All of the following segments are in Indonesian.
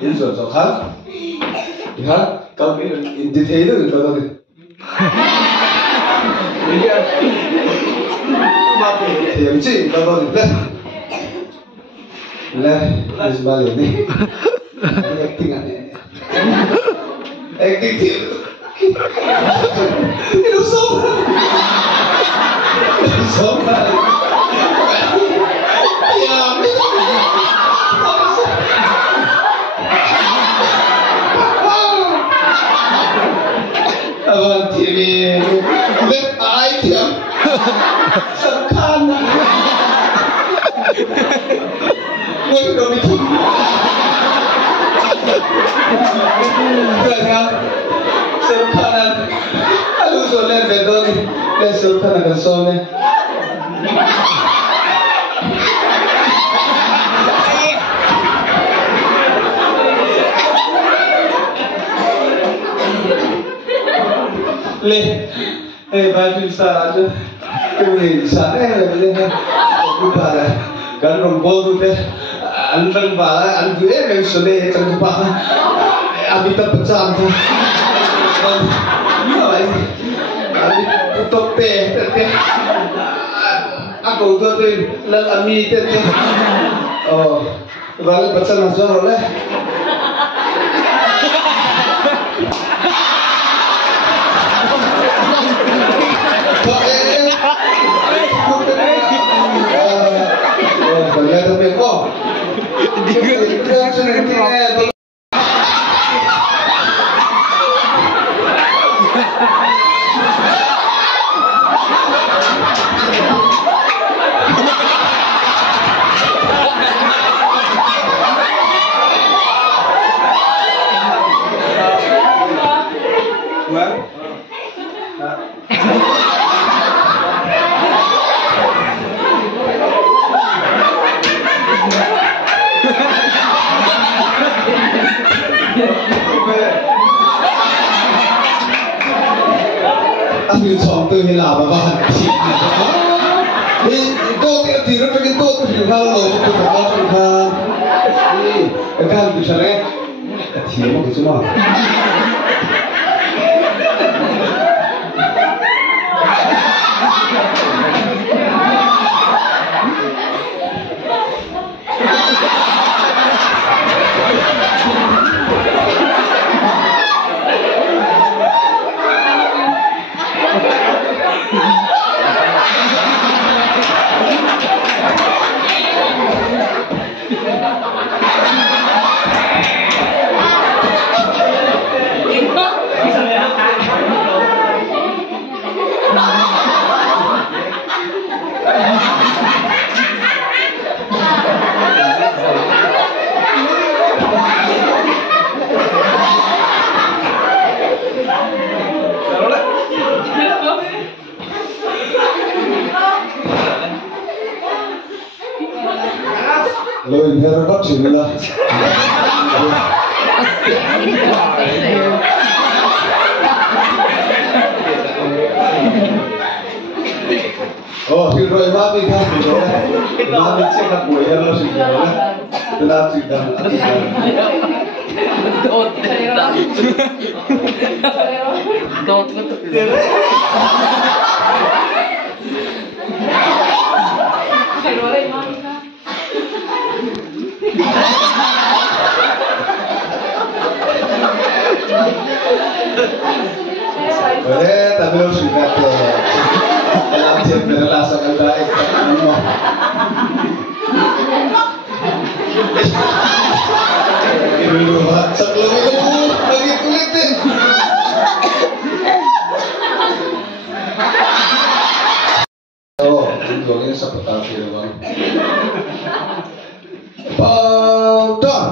in so so khác thì khác câu cái in thế đó rồi đâu đi thì em chỉ đâu đâu đi lên lên ba liền đi acting anh acting thì nó sống Abang TV lihat item sempurna. Gue udah bikin. Kan sempurna. Aduh soalnya betul nih. Les sempurna kan soalnya. Le, baju saja, kemudian sana le, aku pada kan rombol tu deh, anteng bala, antu yang sulit terus bala, abita pecah tu, apa ini, tope, aku tu lelami tu, oh, bala pecah macam apa le? Anh chọn từ như nào mà bạn chỉ đi tốt thì nó phải tốt thì phải lo rồi thì phải lo thì phải cái gì sao đấy thì một cái chỗ nào Lời theo bắt chữ là thì rồi ba mươi tháng thì rồi ba mươi chiếc các buổi em lo chuyện rồi đấy tôi làm chuyện đó Boleh, tapi harus ingat dalam chat berrelasi dengan baik. Ini dulu, sebelum itu lagi kulitin. Oh, ini seperti itu bang. Paudan.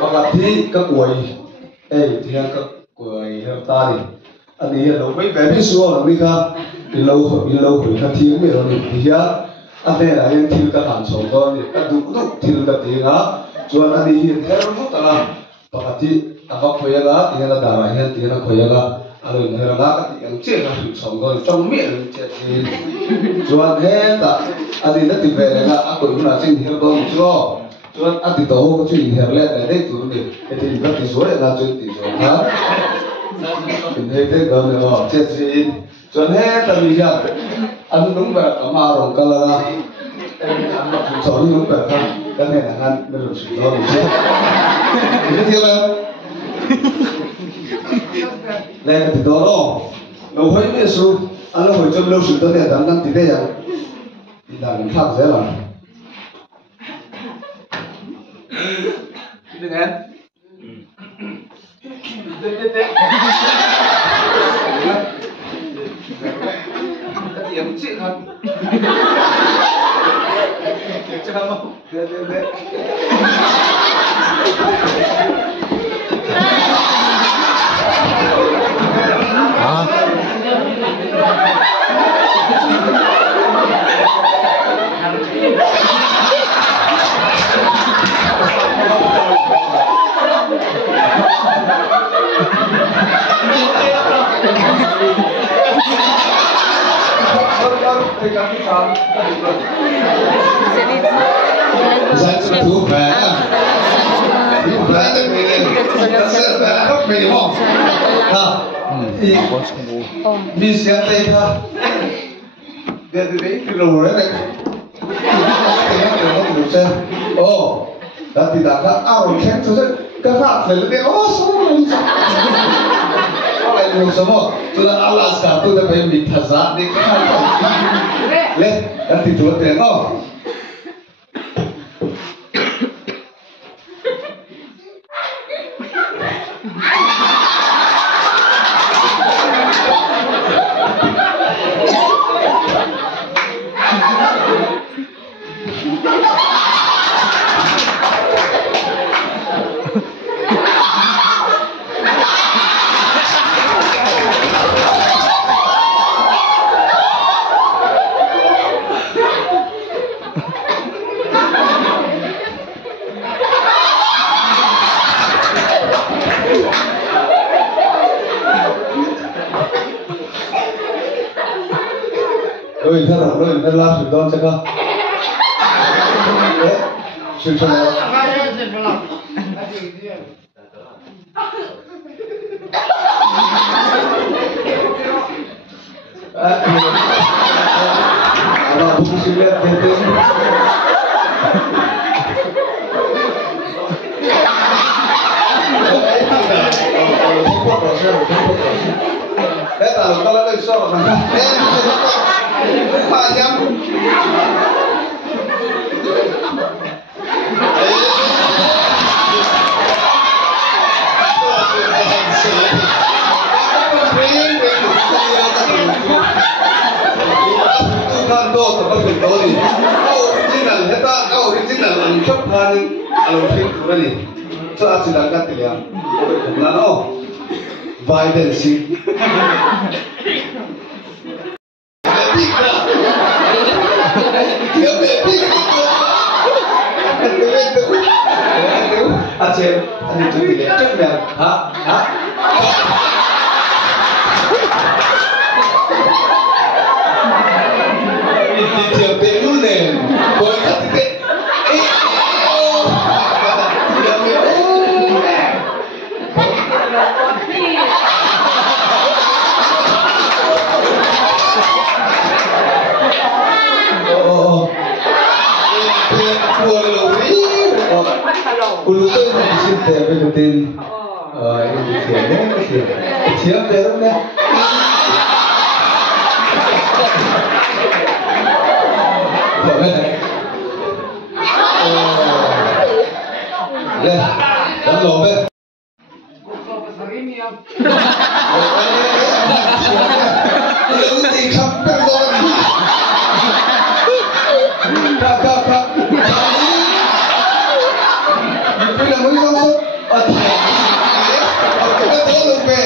Pakati kekuai. Dia kekuai tadi. Ani lâu mấy vẻ biết xua là đi ra đi lâu rồi các thiếu mấy rồi thì anh đây là anh thiếu các hàng sầu con các đủ thiếu các tiền á cho anh đi hiện theo lúc đó là bảo thì các khối là tiền là đào lại tiền là khối là anh rồi này là các tiền chết là sầu con trong miệng chết thì cho anh hết ta anh đi nó tìm về là anh cũng là trên theo con cho Chuan a ti to ko chin her le le de tu ni e ti ka ti so le na chu ti so ha tin he te ga ne o che chi chuan he ta mi ya an nung ba ka ma rong ka la an so ni nung ba ka ne na han ne ro chi do ni ni ti ba le ka ti do lo lo hoi me su an lo hoi chom lo su to ne dan dan ti de ya ti da ni khap se la dengan yang cik kan jangan mau bisa tega dari keluar oh tapi dapat awal kan sudah kakak lebih oh semua semua sudah alas satu tapi minta saat di le nanti dua tengok Ôi thật là sự đón chắc không? Đấy, sự thật là buku sudah betul. Kalau ada soal, panjang. Kantor tempat berdoa ni. Original, kita original angkat hari alumni pura ni. So silakan pilihan. Nano, vibrancy. Aceh, ada tu tidak cakap, ha? Ini dia belunen, boleh kata Ulu tu di sini berutin, ini siapa terusnya? Leh, dah lobe. Lalu ikan perlon. Kak. Bila mau masuk, aku dah tahu lobe.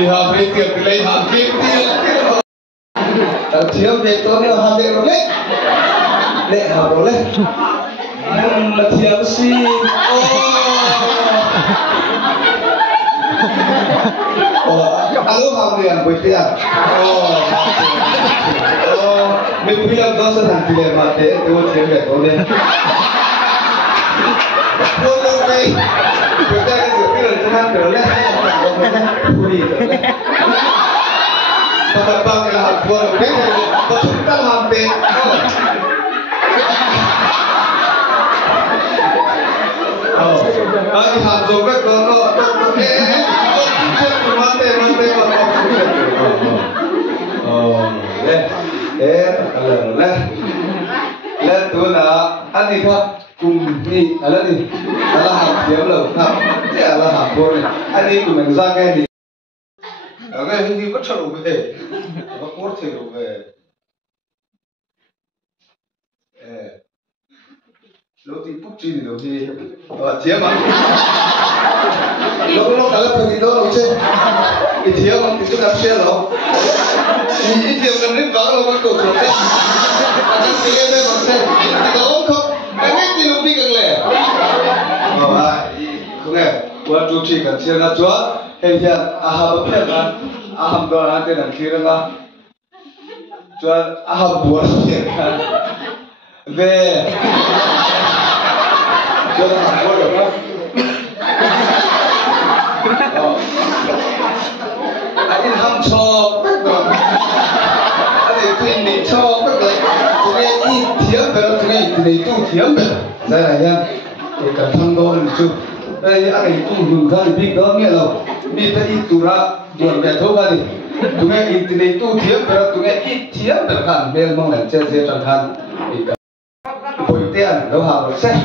Ihabil kelai habil dia. Dia betulnya habil boleh, leh boleh. Dia mesti. alo ham dia buat dia mình bilang kau senang tidak mati itu cewek kau ni kau lebih kita itu bilang senang kerana puri Pagkabang lahat ko, pasunta hampe. Ay hazo ka ko no. Mate. Le tu na ani ka kum ni ala ni. Ala ha diam lo ka. Che ala ha ko ni. Ani ku men za ke ni. Cái hindi có chọn về, có cốt thì về, lúc thì bút chi thì lúc thì, thiếm mà, lúc cả là phần đó đâu chứ, cái thiếm mà thì chúng ta xem rồi, ít thiếm cầm đến vắng rồi bắt đầu rồi đấy, cái thiếm đây mà xem, cái đó không, cái này thì lúc đi càng lẻ, không nghe, qua chú chỉ cần xem là chúa. Hei dia, aham berapa? Aham doa nanti nak kira lah. Jual aham buat kira. Ve. Jual aham buat apa? Anh ham chọc, anh tuyên đi chọc, tụi em ít thiếm về, tụi em tu thiếm về. Đây này nha, để cần thăng đo lên chút. Đây anh tu dùng cái biết đó nghe đâu. Biết ta ít tu ra, chuẩn bị thôi cái gì. Tụi em ít tu thiếm về, tụi em ít thiếm về, kan, bên mong là chơi chơi tròn thành. Bồi tiền đâu hàng rồi xe.